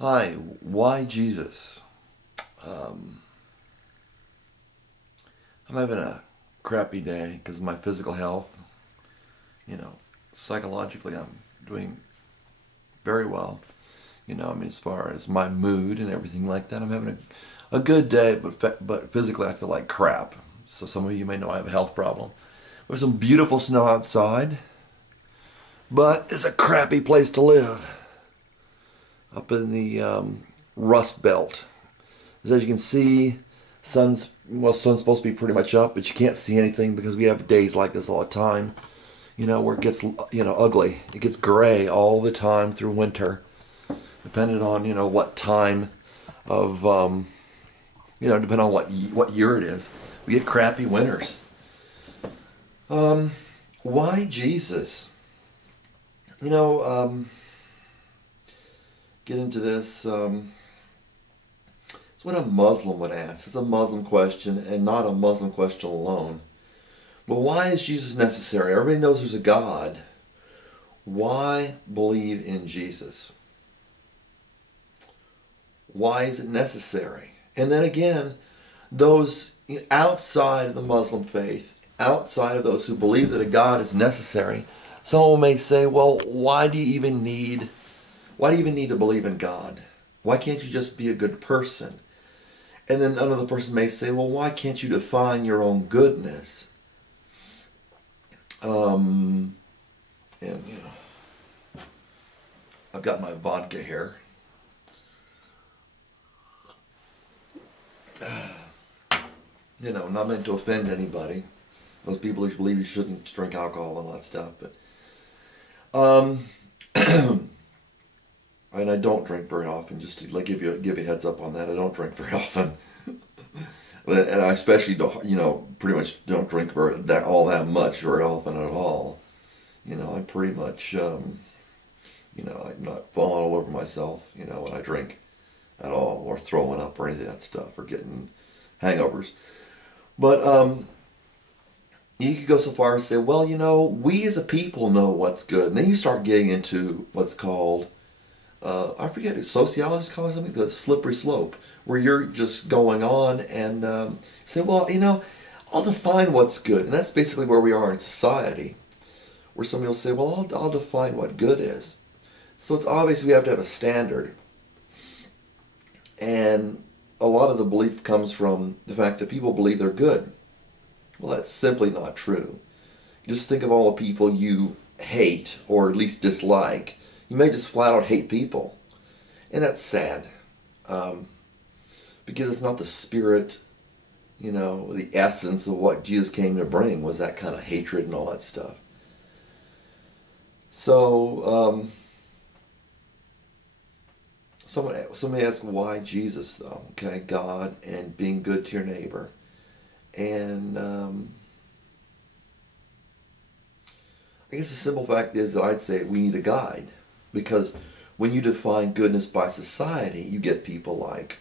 Hi, why Jesus? Um, I'm having a crappy day because of my physical health. You know, psychologically, I'm doing very well. As far as my mood and everything like that, I'm having a good day, but physically, I feel like crap. So some of you may know I have a health problem. There's some beautiful snow outside, but it's a crappy place to live up in the Rust Belt. As you can see, sun's supposed to be pretty much up, but you can't see anything because we have days like this all the time. Where it gets ugly. It gets gray all the time through winter, depending on what time of depending on what year it is. We get crappy winters. Why Jesus? Get into this. It's what a Muslim would ask. It's a Muslim question, and not a Muslim question alone. But why is Jesus necessary? Everybody knows there's a God. Why believe in Jesus? Why is it necessary? And then again, those outside of the Muslim faith, outside of those who believe that a God is necessary, someone may say, well, why do you even need to believe in God? Why can't you just be a good person? And then another person may say, well, why can't you define your own goodness? I've got my vodka here. Not meant to offend anybody. Those people who believe you shouldn't drink alcohol and all that stuff, but and I don't drink very often. Just to give you a heads up on that, I don't drink very often, and I especially don't, pretty much don't drink all that much very often at all. I pretty much, I'm not falling all over myself, when I drink at all, or throwing up or any of that stuff, or getting hangovers. But you could go so far as say, well, we as a people know what's good, and then you start getting into what's called I forget, sociologists call it something, the slippery slope, where you're just going on and say, well, I'll define what's good. And that's basically where we are in society, where somebody will say, well, I'll define what good is. So it's obvious we have to have a standard. And a lot of the belief comes from the fact that people believe they're good. Well, that's simply not true. Just think of all the people you hate, or at least dislike. You may just flat out hate people. And that's sad. Because it's not the spirit, the essence of what Jesus came to bring was that kind of hatred and all that stuff. So, somebody asked, why Jesus though? Okay, God and being good to your neighbor. And I guess the simple fact is that I'd say we need a guide. Because when you define goodness by society, you get people like,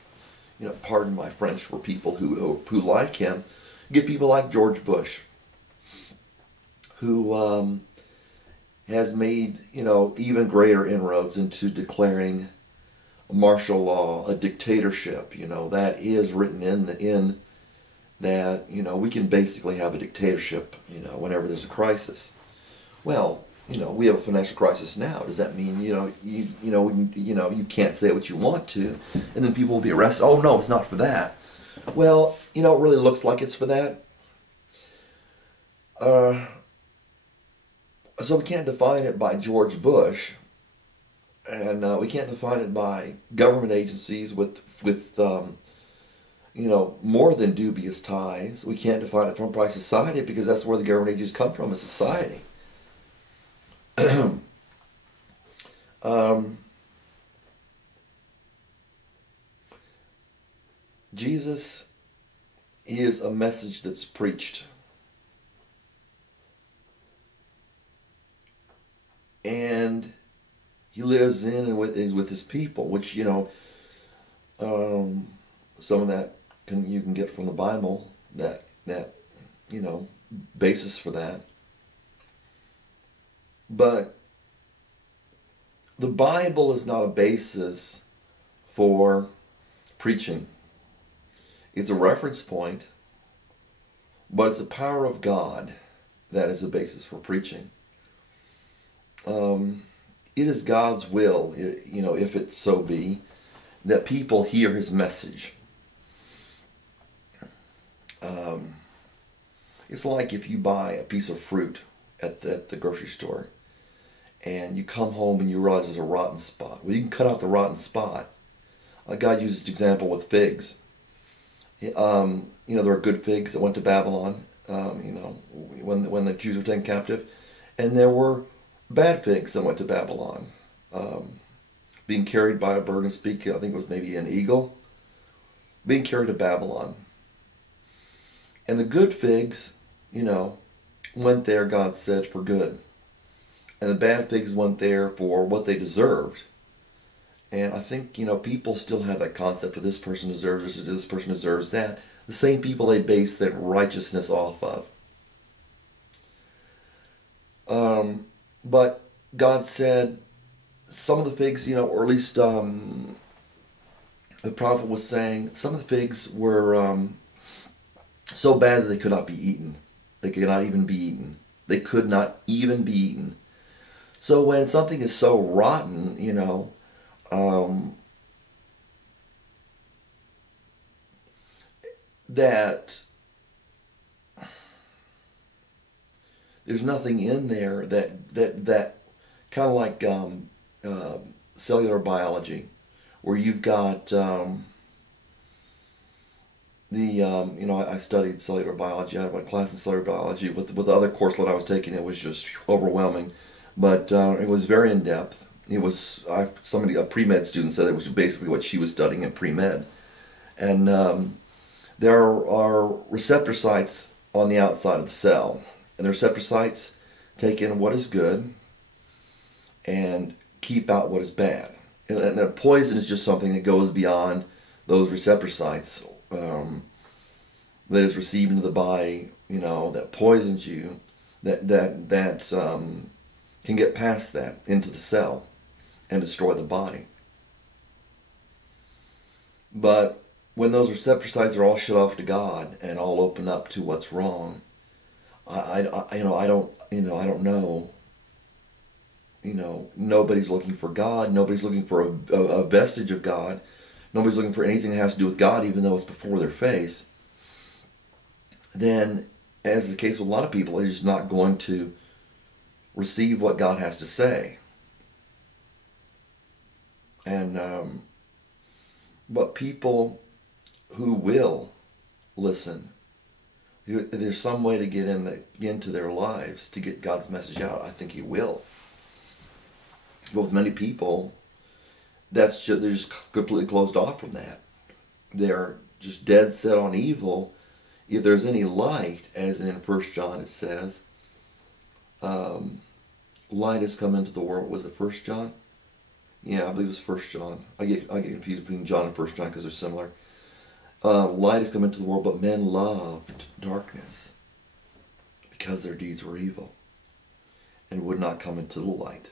pardon my French for people who like him, you get people like George Bush, who has made, even greater inroads into declaring martial law, a dictatorship, that is written in that, we can basically have a dictatorship, whenever there's a crisis. Well, we have a financial crisis now. Does that mean, you can't say what you want to, and then people will be arrested? Oh, no, it's not for that. Well, it really looks like it's for that. So we can't define it by George Bush, and we can't define it by government agencies with more than dubious ties. We can't define it by society, because that's where the government agencies come from, is society. Jesus is a message that's preached. And he lives in and is with his people, which, some of that you can get from the Bible, that basis for that. But the Bible is not a basis for preaching. It's a reference point, but it's the power of God that is the basis for preaching. It is God's will, if it so be, that people hear his message. It's like if you buy a piece of fruit at the grocery store and you come home and you realize there's a rotten spot. Well, you can cut out the rotten spot. God uses this example with figs. There are good figs that went to Babylon, when the Jews were taken captive. And there were bad figs that went to Babylon, being carried by a bird and speak, I think it was maybe an eagle, being carried to Babylon. And the good figs, went there, God said, for good. And the bad figs went there for what they deserved. And I think, people still have that concept of this person deserves this person deserves that. The same people they base their righteousness off of. But God said some of the figs, or at least the prophet was saying, some of the figs were so bad that they could not be eaten. They could not even be eaten. They could not even be eaten. So when something is so rotten, that there's nothing in there that kind of like cellular biology, where you've got I studied cellular biology. I had my class in cellular biology. With the other course that I was taking, it was just overwhelming, but it was very in depth. It was a pre-med student said it was basically what she was studying in pre-med, and there are receptor sites on the outside of the cell, and the receptor sites take in what is good and keep out what is bad. And a poison is just something that goes beyond those receptor sites, that is received into the body, that poisons you, that can get past that into the cell and destroy the body. But when those receptor sites are all shut off to God and all open up to what's wrong, I don't know. Nobody's looking for God. Nobody's looking for a vestige of God. Nobody's looking for anything that has to do with God, even though it's before their face. Then, as is the case with a lot of people, they're just not going to receive what God has to say. And but people who will listen, if there's some way to get into their lives to get God's message out, I think He will. But with many people, they're just completely closed off from that. They're just dead set on evil. If there's any light, as in 1 John it says, light has come into the world. Was it 1 John? Yeah, I believe it was 1 John. I get confused between John and 1 John because they're similar. Light has come into the world, but men loved darkness because their deeds were evil and would not come into the light.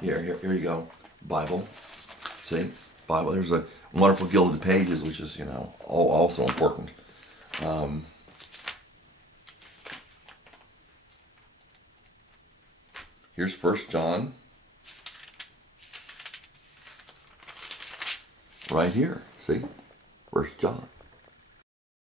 Here you go. Bible. See? Bible. There's a wonderful gilded pages, which is, also important. Here's 1 John. Right here. See? 1 John.